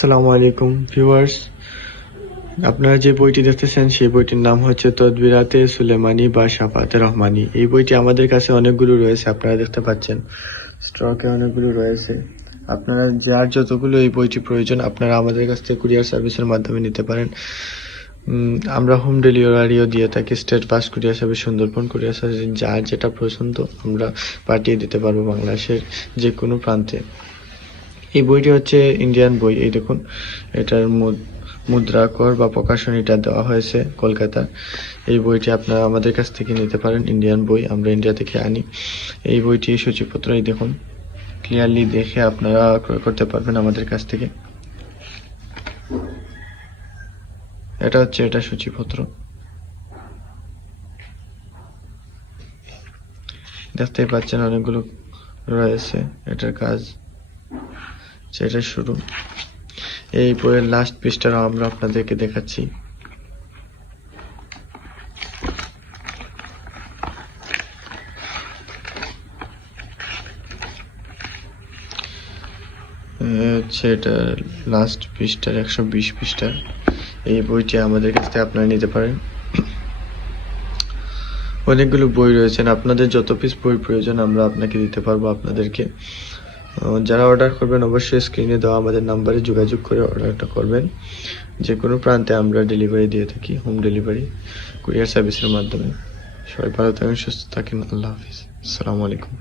আসসালামু আলাইকুম ভিউয়ার্স, আপনারা যে বইটি দেখতেছেন সেই বইটির নাম হচ্ছে তদবিরাতে সুলেমানি বা শাফাতে রহমানি। এই বইটি আমাদের কাছে অনেকগুলো রয়েছে, আপনারা দেখতে পাচ্ছেন স্টকে অনেকগুলো রয়েছে। আপনারা যার যতগুলো এই বইটি প্রয়োজন আপনারা আমাদের কাছ থেকে কুরিয়ার সার্ভিসের মাধ্যমে নিতে পারেন। আমরা হোম ডেলিভারিও দিয়ে থাকি। State fast courier service, Sundarban courier service, যার যেটা পছন্দ আমরা পাঠিয়ে দিতে পারবো বাংলাদেশের যে কোনো প্রান্তে। এই বইটি হচ্ছে ইন্ডিয়ান বই। এই দেখুন, এটার মুদ্রাকর বা প্রকাশনীটা দেওয়া হয়েছে কলকাতা। এই বইটি আপনারা আমাদের কাছ থেকে নিতে পারেন। ইন্ডিয়ান বই, আমরা ইন্ডিয়া থেকে আনি। এই বইটি সূচিপত্র এই দেখুন, ক্লিয়ারলি দেখে আপনারা ক্রয় করতে পারবেন আমাদের কাছ থেকে। এটা সূচিপত্র দেখতেই পাচ্ছেন, অনেকগুলো রয়েছে। এটার কাজ, সেটা শুরু। এই বইয়ের লাস্ট পৃষ্ঠাটা আমরা আপনাদেরকে দেখাচ্ছি। এটা লাস্ট পৃষ্ঠার 120 পৃষ্ঠার এই বইটি আমাদের কাছ থেকে আপনারা নিতে পারেন। অনেকগুলো বই রয়েছেন, আপনাদের যত পিস বই প্রয়োজন আমরা আপনাকে দিতে পারবো আপনাদেরকে। যারা অর্ডার করবেন অবশ্যই স্ক্রিনে দেওয়া আমাদের নাম্বারে যোগাযোগ করে অর্ডারটা করবেন। যে কোনো প্রান্তে আমরা ডেলিভারি দিয়ে থাকি, হোম ডেলিভারি কুরিয়ার সার্ভিসের মাধ্যমে। সবাই ভালো থাকেন, সুস্থ থাকেন। আল্লাহ হাফিজ, আসসালামু আলাইকুম।